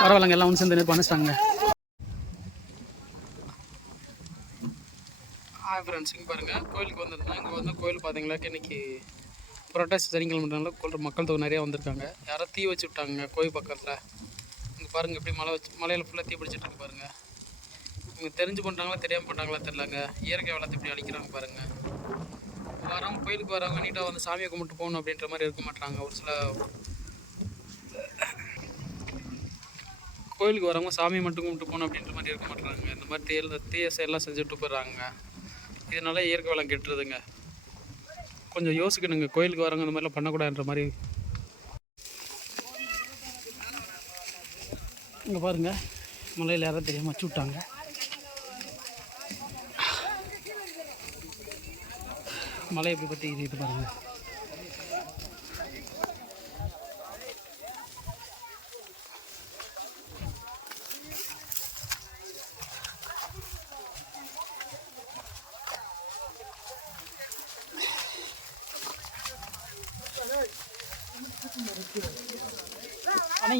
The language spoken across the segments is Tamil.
பரவாயில்லைங்க, எல்லாம் ஒன்று சேர்ந்து பண்ணிச்சிட்டாங்க. ஃப்ரெண்ட்ஸ், இங்கே பாருங்கள், கோயிலுக்கு வந்திருந்தோம். இங்கே வந்து கோயில் பார்த்தீங்களா, இன்றைக்கி புரட்டாசி சனிக்கிழமைனால மக்கள் தொகை நிறையா வந்திருக்காங்க. யாரோ தீ வச்சு விட்டாங்க கோயில் பக்கத்தில். இங்கே பாருங்கள் எப்படி மலையில் ஃபுல்லாக தீ பிடிச்சிட்ருக்கு பாருங்கள். இவங்க தெரிஞ்சு பண்ணுறாங்களா தெரியாமல் பண்ணுறாங்களா தெரிலங்க. இயற்கை வளத்தை இப்படி அழிக்கிறாங்க பாருங்கள். வரவங்க கோயிலுக்கு வரவங்க நீட்டாக வந்து சாமியை கும்பிட்டு போகணும் அப்படின்ற மாதிரி இருக்க மாட்டாங்க. ஒரு சில கோயிலுக்கு வரவங்க சாமியை மட்டும் கும்பிட்டு போகணும் அப்படின்ற மாதிரி இருக்க மாட்டாங்க. இந்த மாதிரி தீய செயலாம் செஞ்சுட்டு போயிடுறாங்க. இதனால இயற்கை வளம் கெட்டுறதுங்க. கொஞ்சம் யோசிக்கணுங்க, கோயிலுக்கு வரவங்க இந்த மாதிரிலாம் பண்ணக்கூடாதுன்ற மாதிரி. இங்கே பாருங்கள், மலையில் யாரும் தெரியாமல் வச்சு விட்டாங்க. மலை எப்படி பற்றி இது பாருங்கள்.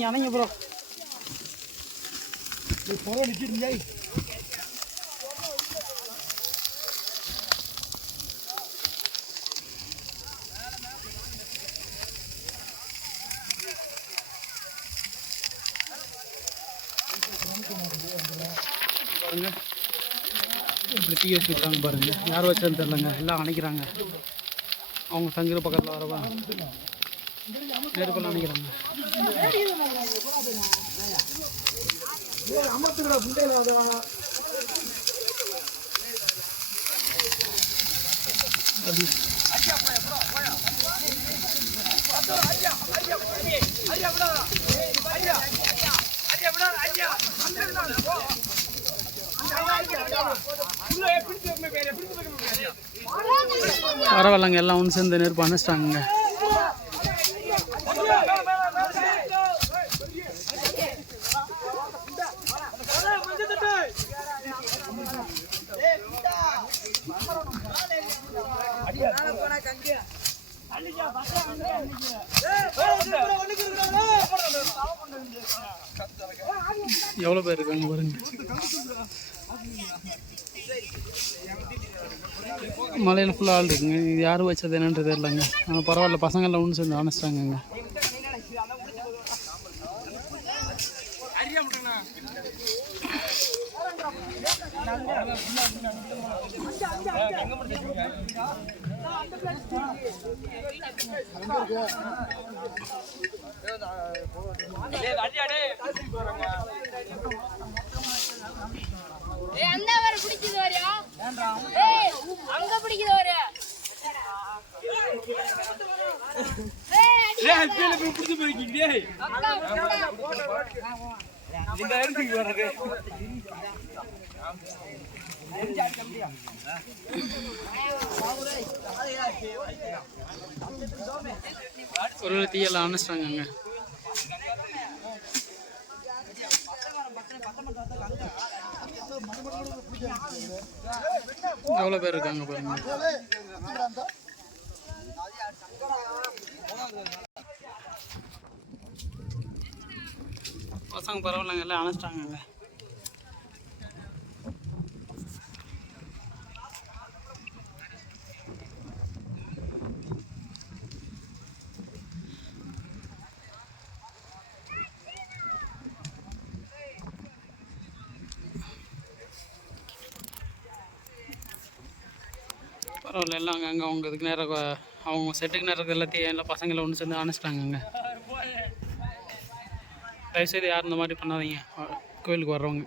அணைங்க ப்ரோ, பாருங்க இப்படி தீ வச்சுருக்காங்க பாருங்க. யார் வச்சதுன்னு தெரிலங்க, எல்லாம் அணைக்கிறாங்க. அவங்க தங்குற பக்கத்தில் வரவா நெருப்பெல்லாம் அணைக்கிறாங்க. பரவாயில்லைங்க, எல்லாம் ஒன்று சேர்ந்து நெருப்பு அணைச்சிட்டாங்க. எவ்வளோ பேர் இருக்காங்க பாருங்க. மலையில் ஃபுல்லாக ஆள் இருக்குங்க. இது யாரும் வச்சது என்னன்றது தெரியலங்க. ஆனால் பரவாயில்ல, பசங்கள்லாம் ஒன்று சேர்ந்து அணைச்சிட்டாங்கங்க. ஒரு தீயெல்லாம் அணைச்சிட்டாங்க. எவ்வளோ பேர் இருக்காங்க பாருங்க. பசங்க பரவாயில்லைங்க, எல்லாம் அணைச்சிட்டாங்க. பரவாயில்ல, எல்லாம் அங்கங்கே அவங்க இதுக்கு நேரம் அவங்க செட்டுக்கு நேரம் எல்லாத்தையும் எல்லா பசங்களை ஒன்று சேர்ந்து அணைச்சிட்டாங்கங்க. தயவுசெய்து யாரும் இந்த மாதிரி பண்ணாதீங்க கோயிலுக்கு வர்றவங்க.